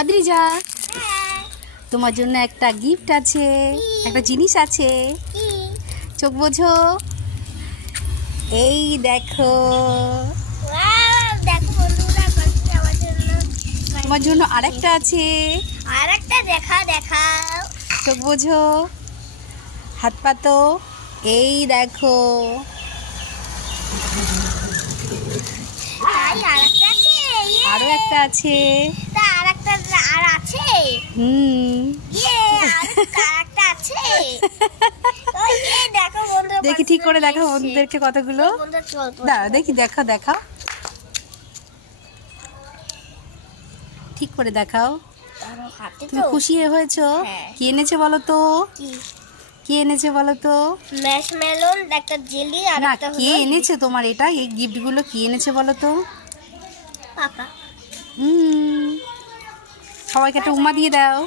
অদ্রিজা, তোমার জন্য একটা গিফট আছে, একটা জিনিস আছে। চোখ বোঝো, এই দেখো। তোমার জন্য আরেকটা আছে। আরেকটা দেখাও। চোখ বোঝো, হাত পাতো, এই দেখো। তাই আরেকটা আছে। আরো একটা আছে। তা আরেকটা আর আছে। আরেকটা আছে। ওই যে দেখো বন্ধু, দেখি ঠিক করে দেখো বন্ধুদেরকে কতগুলো। দাঁড়া দেখি, দেখাও ঠিক করে দেখাও। তুমি খুশি হয়েছো? হ্যাঁ। কি এনেছে বলো তো? কি এনেছে বলো তো? ম্যাশমেলন, একটা জেলি, আর না, একটা কে এনেছে তোমার এটা, এই গিফটগুলো কি এনেছে বলো তো? পাপা। সবাইকে একটা উমা দিয়ে দাও।